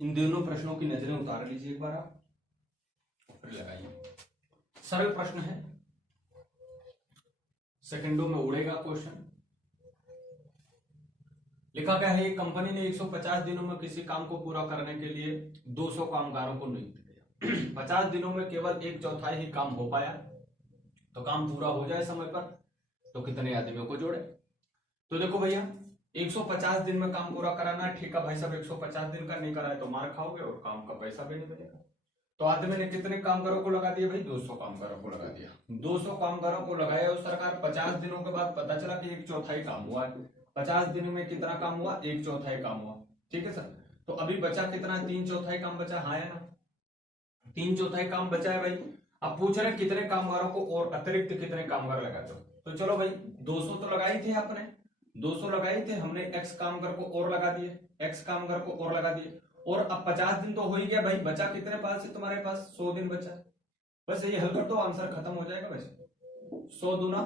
इन दोनों प्रश्नों की नजरें उतार लीजिए एक बार आप, फिर लगाइए। सरल प्रश्न है, सेकंडों में उड़ेगा क्वेश्चन। लिखा क्या है? एक कंपनी ने 150 दिनों में किसी काम को पूरा करने के लिए 200 कामगारों को नियुक्त किया। 50 दिनों में केवल 1/4 ही काम हो पाया, तो काम पूरा हो जाए समय पर तो कितने आदमियों को जोड़े? तो देखो भैया 150 दिन में काम पूरा कराना है, ठीक है भाई साहब, 150 दिन का नहीं करा है तो मार खाओगे और काम का पैसा भी नहीं मिलेगा। तो आदमी ने कितने कामगारों को लगा दिया भाई? 200 कामगारों को लगा दिया। 200 कामगारों को लगाया और सरकार 50 दिनों के बाद पता चला कि 1/4 काम हुआ है। 50 दिन में कितना काम हुआ? 1/4 काम हुआ। ठीक है सर, तो अभी बचा कितना? 3/4 काम बचा। हाँ है ना, 3/4 काम बचा है भाई। अब पूछ रहे कितने कामगारों को और अतिरिक्त कितने कामगार लगा दो। तो चलो भाई 200 तो लगाई थे आपने, 200 लगाए थे हमने, x कामगार को और लगा दिए, x कामगार को और लगा दिए, और अब 50 दिन तो हो ही गया भाई। बचा कितने पास है तुम्हारे पास? 100 दिन बचा। बस ये हल कर दो, आंसर खत्म हो जाएगा। वैसे 100 दूना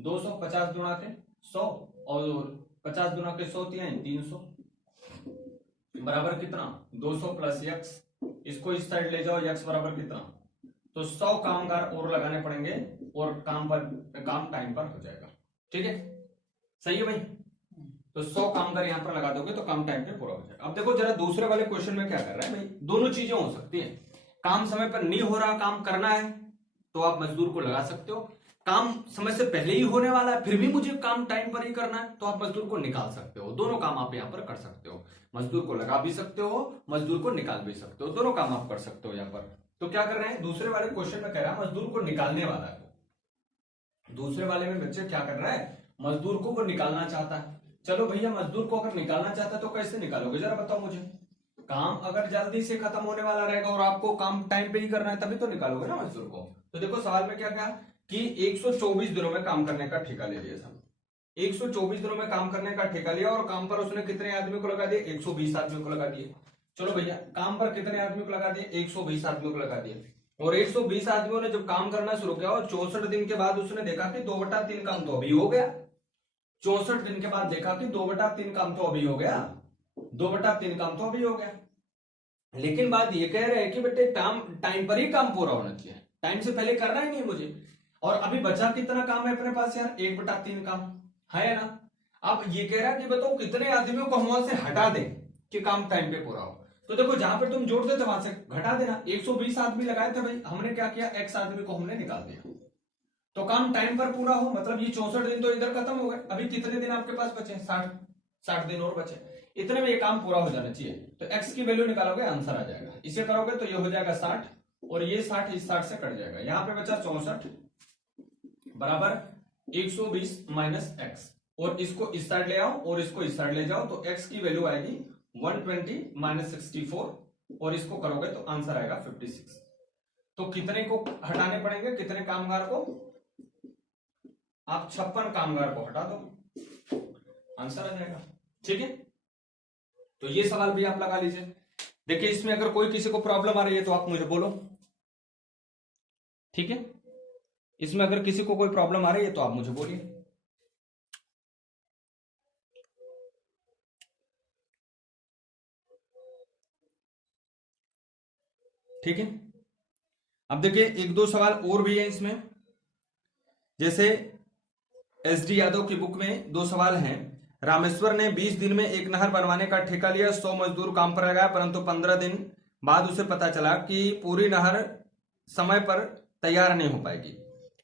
200, 50 दूना के 100, और 50 दूना के 100 300 बराबर कितना? 200 प्लस x। इसको इस साइड ले जाओ, x बराबर कितना? तो 100 कामगार और लगाने पड़ेंगे और काम टाइम पर हो जाएगा। ठीक है, सही है भाई। तो 100 काम कर यहां पर लगा दोगे तो काम टाइम पे पूरा हो जाएगा। अब देखो जरा दूसरे वाले क्वेश्चन में क्या कर रहा है भाई, दोनों चीजें हो सकती है। काम समय पर नहीं हो रहा, काम करना है, तो आप मजदूर को लगा सकते हो। काम समय से पहले ही होने वाला है फिर भी मुझे काम टाइम पर ही करना है, तो आप मजदूर को निकाल सकते हो। दोनों काम आप यहाँ पर कर सकते हो, मजदूर को लगा भी सकते हो, मजदूर को निकाल भी सकते हो, दोनों काम आप कर सकते हो यहाँ पर। तो क्या कर रहे हैं, दूसरे वाले क्वेश्चन में कह रहा है मजदूर को निकालने वाला है। दूसरे वाले में बच्चे क्या कर रहा है, मजदूर को वो निकालना चाहता है। चलो भैया, मजदूर को अगर निकालना चाहता है तो कैसे निकालोगे, जरा बताओ मुझे। काम अगर जल्दी से खत्म होने वाला रहेगा और आपको काम टाइम पे ही करना है तभी तो निकालोगे ना मजदूर को। तो देखो सवाल में क्या कहा कि 124 दिनों में काम करने का ठेका ले लिया सब। 124 दिनों में काम करने का ठेका लिया और काम पर उसने कितने आदमी को लगा दिए, 120 आदमी को लगा दिए। चलो भैया, काम पर कितने आदमी को लगा दिए, 120 आदमी को लगा दिए। और 120 आदमियों ने जब काम करना शुरू किया और 64 दिन के बाद उसने देखा कि 2/3 काम तो अभी हो गया। 64 दिन के बाद देखा कि 2/3 काम तो अभी हो गया, 2/3 काम तो अभी हो गया। लेकिन बात ये कह रहे हैं कि बेटे टाइम पर ही काम पूरा होना चाहिए, टाइम से पहले करना ही नहीं मुझे। और अभी बचा कितना काम है अपने पास यार, 1/3 काम है ना। अब ये कह रहा है कि बताओ कितने आदमियों को हम वहां से हटा दें कि काम टाइम पे पूरा हो। तो देखो जहां पर तुम जोड़ते थे वहां से घटा देना। 120 आदमी लगाए थे भाई, हमने क्या किया, x आदमी को हमने निकाल दिया तो काम टाइम पर पूरा हो। मतलब ये 64 दिन तो इधर खत्म हो गए, अभी कितने दिन आपके पास बचे, 60 दिन और बचे, इतने में ये काम पूरा हो जाना चाहिए। तो x की वैल्यू निकालोगे, आंसर आ जाएगा। इसे करोगे तो ये हो जाएगा 60 और ये 60 इस 60 से कट जाएगा। यहां पे बचा 64 बराबर 120 माइनस x, और इसको इस साइड ले आओ और इसको इस साइड ले जाओ तो x की वैल्यू आएगी 120 माइनस 64 और इसको करोगे तो आंसर आएगा 56। तो कितने को हटाने पड़ेंगे, कितने कामगार को, आप 56 कामगार को हटा दो, आंसर आ जाएगा। ठीक है, तो ये सवाल भी आप लगा लीजिए। देखिए इसमें अगर कोई किसी को प्रॉब्लम आ रही है तो आप मुझे बोलो। ठीक है, इसमें अगर किसी को कोई प्रॉब्लम आ रही है तो आप मुझे बोलिए। ठीक है, अब देखिए एक दो सवाल और भी है इसमें। जैसे SD यादव की बुक में दो सवाल हैं। रामेश्वर ने 20 दिन में एक नहर बनवाने का ठेका लिया, 100 मजदूर काम पर लगाया, परंतु 15 दिन बाद उसे पता चला कि पूरी नहर समय पर तैयार नहीं हो पाएगी,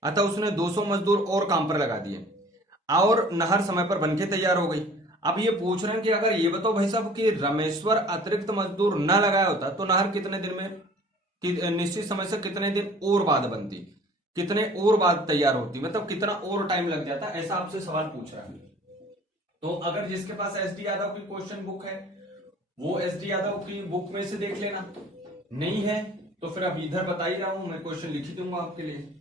अतः उसने 200 मजदूर और काम पर लगा दिए और नहर समय पर बनके तैयार हो गई। अब ये पूछ रहे हैं कि अगर ये बताओ भाई साहब कि रामेश्वर अतिरिक्त मजदूर न लगाया होता तो नहर कितने दिन में, निश्चित समय से कितने दिन और बाद बनती, कितने और बाद तैयार होती, मतलब कितना और टाइम लग जाता, ऐसा आपसे सवाल पूछ रहा है। तो अगर जिसके पास SD यादव की क्वेश्चन बुक है वो SD यादव की बुक में से देख लेना, नहीं है तो फिर अब इधर बता ही रहा हूं मैं, क्वेश्चन लिख ही दूंगा आपके लिए।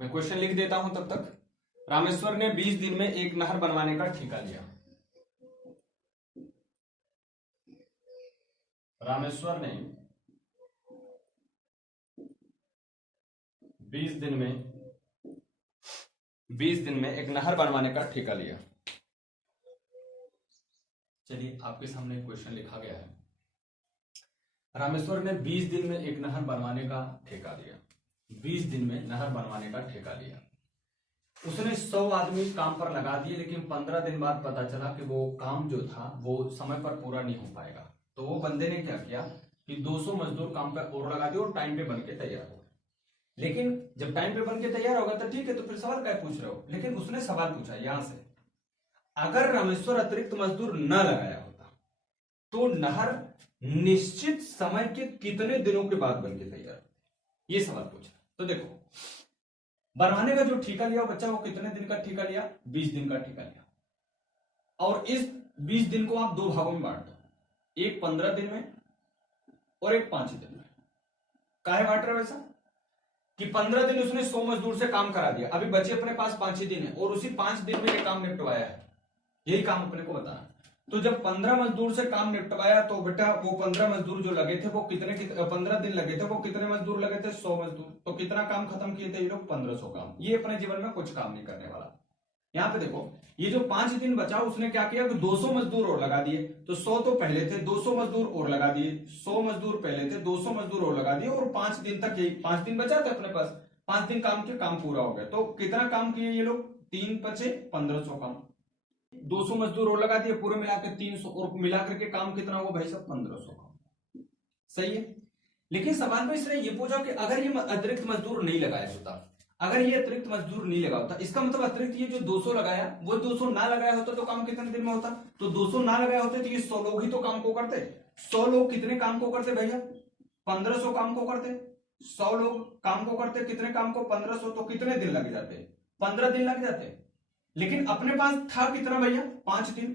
मैं क्वेश्चन लिख देता हूं तब तक। रामेश्वर ने 20 दिन में एक नहर बनवाने का ठेका लिया। रामेश्वर ने 20 दिन में एक नहर बनवाने का ठेका लिया। चलिए आपके सामने क्वेश्चन लिखा गया है। रामेश्वर ने 20 दिन में एक नहर बनवाने का ठेका लिया। 20 दिन में नहर बनवाने का ठेका लिया। उसने 100 आदमी काम पर लगा दिए, लेकिन 15 दिन बाद पता चला कि वो काम जो था वो समय पर पूरा नहीं हो पाएगा। तो वो बंदे ने क्या किया कि 200 मजदूर काम पर और लगा दिए और टाइम पे बनके तैयार हो। लेकिन जब टाइम पे बनके तैयार होगा तो ठीक है, तो फिर सवाल क्या पूछ रहे हो। लेकिन उसने सवाल पूछा यहां से, अगर रामेश्वर अतिरिक्त मजदूर न लगाया होता तो नहर निश्चित समय के कितने दिनों के बाद बनके तैयार, ये सवाल पूछा। तो देखो बनवाने का जो ठेका लिया बच्चा वो कितने दिन का ठेका लिया, 20 दिन का ठेका लिया। और इस 20 दिन को आप दो भागों में बांट दो, एक 15 दिन में और एक 5 दिन में। काहे बांट रहे हो ऐसा कि 15 दिन उसने 100 मजदूर से काम करा दिया, अभी बचे अपने पास 5 ही दिन है और उसी 5 दिन में ये काम निपटवाया है। यही काम अपने को बताना। तो जब 15 मजदूर से काम निपटवाया तो बेटा वो 15 मजदूर जो लगे थे वो कितने 15 दिन लगे थे, वो कितने मजदूर लगे थे 100 मजदूर। तो कितना काम खत्म किए थे ये लोग 1500 काम। ये अपने जीवन में कुछ काम नहीं करने वाला। यहाँ पे देखो ये जो 5 दिन बचा उसने क्या किया कि 200 मजदूर और लगा दिए। तो 100 तो पहले थे, 200 मजदूर और लगा दिए, 100 मजदूर पहले थे, 200 मजदूर और लगा दिए, और 5 दिन तक यही 5 दिन बचा था अपने पास, 5 दिन काम के काम पूरा हो गया। तो कितना काम किए ये लोग 3 बचे 1500 काम। 200 मजदूर और लगा दिए, पूरे मिलाकर 300 और मिलाकर के काम कितना हुआ भाई साहब 1500 काम। सही है। लेकिन सवाल में इसने ये पूछा कि अगर ये अतिरिक्त मजदूर नहीं लगाया होता, अगर ये अतिरिक्त मजदूर नहीं लगा होता, इसका मतलब अतिरिक्त ये जो 200 लगाया वो 200 ना लगाया होता तो काम कितने दिन में होता। तो 200 ना लगाया होते तो ये 100 लोग ही तो काम को करते। 100 लोग कितने काम को करते भैया 1500 काम को करते। 100 लोग काम को करते कितने काम को 1500, तो कितने दिन लग जाते 15 दिन लग जाते। लेकिन अपने पास था कितना भैया 5 दिन,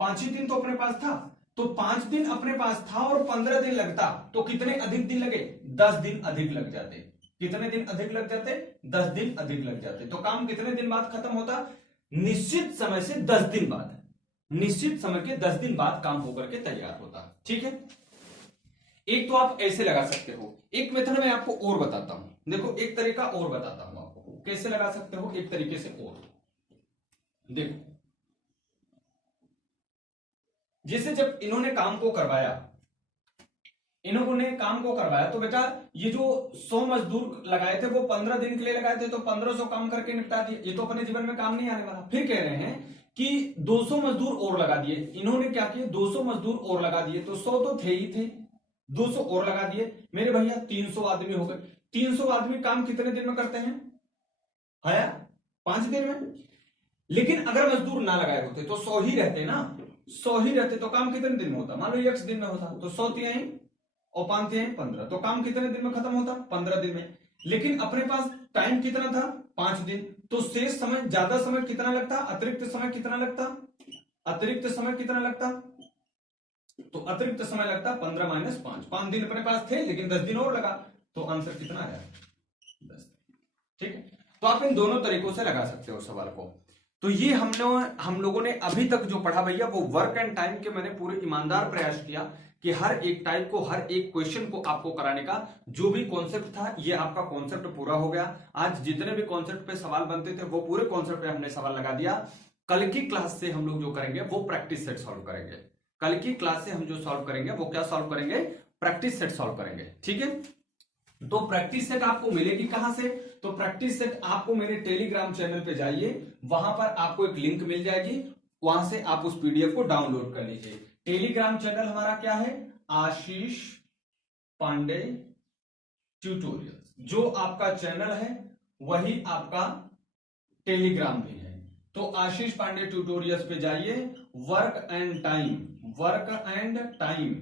5 ही दिन तो अपने पास था। तो 5 दिन अपने पास था और 15 दिन लगता तो कितने अधिक दिन लगे 10 दिन अधिक लग जाते। कितने दिन अधिक लग जाते 10 दिन अधिक लग जाते। तो काम कितने दिन बाद खत्म होता निश्चित समय से 10 दिन बाद, निश्चित समय के 10 दिन बाद काम होकर के तैयार होता। ठीक है। एक तो आप ऐसे लगा सकते हो, एक मेथड में आपको और बताता हूं। देखो एक तरीका और बताता हूं आपको कैसे लगा सकते हो एक तरीके से और। देखो जैसे जब इन्होंने काम को करवाया, इन्होंने काम को करवाया तो बेटा ये जो 100 मजदूर लगाए थे वो 15 दिन के लिए लगाए थे, तो 1500 काम करके निपटा दिए। ये तो अपने जीवन में काम नहीं आने वाला। फिर कह रहे हैं कि 200 मजदूर और लगा दिए। इन्होंने क्या किया 200 मजदूर और लगा दिए, तो 100 तो थे ही थे, 200 और लगा दिए मेरे भैया 300 आदमी हो गए। 300 आदमी काम कितने दिन में करते हैं है 5 दिन में। लेकिन अगर मजदूर ना लगाए होते तो 100 ही रहते ना, 100 ही रहते तो काम कितने दिन में होता मान लो 1 दिन में होता। तो 100 तिहाई और 5 तिहाई 15, तो काम कितने दिन में खत्म होता 15 दिन में। लेकिन अपने पास टाइम कितना था 5 दिन, तो शेष समय ज्यादा समय कितना लगता अतिरिक्त समय कितना लगता, अतिरिक्त समय कितना लगता, तो अतिरिक्त समय लगता 15 माइनस 5। 5 दिन अपने पास थे लेकिन 10 दिन और लगा, तो आंसर कितना आया 10। ठीक है। तो आप इन दोनों तरीकों से लगा सकते हो सवाल को। तो ये हम लोगों ने अभी तक जो पढ़ा भैया वो वर्क एंड टाइम के मैंने पूरे ईमानदार प्रयास किया कि हर एक टाइप को हर एक क्वेश्चन को आपको कराने का जो भी कॉन्सेप्ट था ये आपका कॉन्सेप्ट पूरा हो गया। आज जितने भी कॉन्सेप्ट पे सवाल बनते थे वो पूरे कॉन्सेप्ट पे हमने सवाल लगा दिया। कल की क्लास से हम लोग जो करेंगे वो प्रैक्टिस सेट सॉल्व करेंगे। कल की क्लास से हम जो सॉल्व करेंगे वो क्या सॉल्व करेंगे प्रैक्टिस सेट सॉल्व करेंगे। ठीक है। तो प्रैक्टिस सेट आपको मिलेगी कहां से, तो प्रैक्टिस सेट आपको मेरे टेलीग्राम चैनल पे जाइए, वहां पर आपको एक लिंक मिल जाएगी, वहां से आप उस पीडीएफ को डाउनलोड कर लीजिए। टेलीग्राम चैनल हमारा क्या है आशीष पांडे ट्यूटोरियल। जो आपका चैनल है वही आपका टेलीग्राम भी है। तो आशीष पांडे ट्यूटोरियल्स पे जाइए, work and time, work and time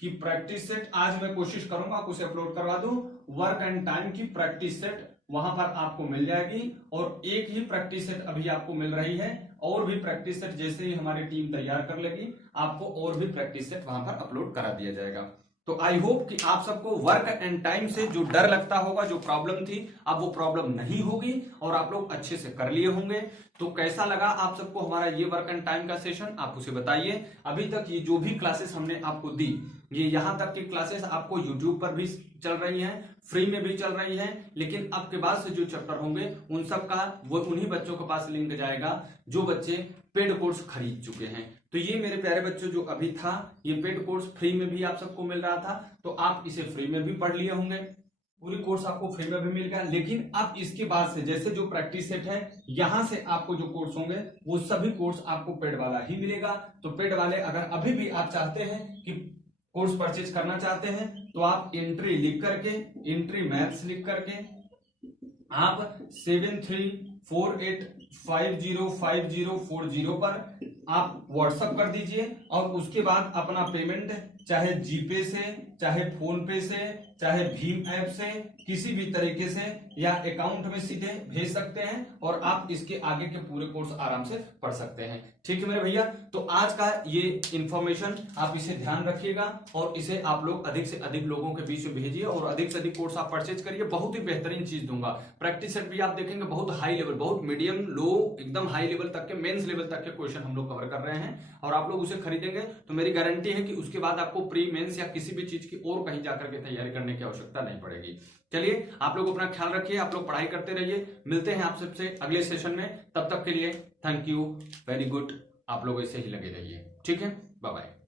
की प्रैक्टिस सेट आज मैं कोशिश करूंगा उसे अपलोड करवा दूं। वर्क एंड टाइम की प्रैक्टिस सेट वहां पर आपको मिल जाएगी, और एक ही प्रैक्टिस सेट अभी आपको मिल रही है, और भी प्रैक्टिस सेट जैसे ही हमारी टीम तैयार कर लेगी आपको और भी प्रैक्टिस सेट वहां पर अपलोड करा दिया जाएगा। तो आई होप कि आप सबको वर्क एंड टाइम से जो डर लगता होगा, जो प्रॉब्लम थी, अब वो प्रॉब्लम नहीं होगी और आप लोग अच्छे से कर लिए होंगे। तो कैसा लगा आप सबको हमारा ये वर्क एंड टाइम का सेशन, आप उसे बताइए। अभी तक ये जो भी क्लासेस हमने आपको दी, ये यहां तक की क्लासेस आपको यूट्यूब पर भी चल रही हैं, फ्री में भी चल रही हैं, लेकिन अब के बाद से जो चैप्टर होंगे उन सब का वो उन्हीं बच्चों के पास लिंक जाएगा जो बच्चे पेड कोर्स खरीद चुके हैं। तो ये मेरे प्यारे बच्चों जो अभी था ये पेड कोर्स फ्री में भी आप सबको मिल रहा था, तो आप इसे फ्री में भी पढ़ लिए होंगे, पूरी कोर्स आपको फ्री में भी मिल गया। लेकिन अब इसके बाद से जैसे जो प्रैक्टिस सेट है यहां से आपको जो कोर्स होंगे वो सभी कोर्स आपको पेड वाला ही मिलेगा। तो पेड वाले अगर अभी भी आप चाहते हैं कि कोर्स परचेज करना चाहते हैं तो आप एंट्री लिख करके, एंट्री मैथ्स लिख करके आप 7348505040 पर आप व्हाट्सएप कर दीजिए, और उसके बाद अपना पेमेंट चाहे जीपे से, चाहे फोन पे से, चाहे भीम ऐप से, किसी भी तरीके से, या अकाउंट में सीधे भेज सकते हैं और आप इसके आगे के पूरे कोर्स आराम से पढ़ सकते हैं। ठीक है मेरे भैया, तो आज का ये इंफॉर्मेशन आप इसे ध्यान रखिएगा और इसे आप लोग अधिक से अधिक लोगों के बीच में भेजिए और अधिक से अधिक कोर्स आप परचेज करिए। बहुत ही बेहतरीन चीज दूंगा। प्रैक्टिस सेट भी आप देखेंगे बहुत हाई लेवल, बहुत मीडियम, लो, एकदम हाई लेवल तक के, मेंस लेवल तक के क्वेश्चन हम लोग कवर कर रहे हैं और आप लोग उसे खरीदेंगे तो मेरी गारंटी है कि उसके बाद आपको प्री मेंस या किसी भी चीज की और कहीं जाकर के तैयारी करने की आवश्यकता नहीं पड़ेगी। चलिए, आप लोग अपना ख्याल रखिए, आप लोग पढ़ाई करते रहिए। मिलते हैं आप सबसे अगले सेशन में, तब तक के लिए थैंक यू, वेरी गुड। आप लोग ऐसे ही लगे रहिए। ठीक है, बाय बाय।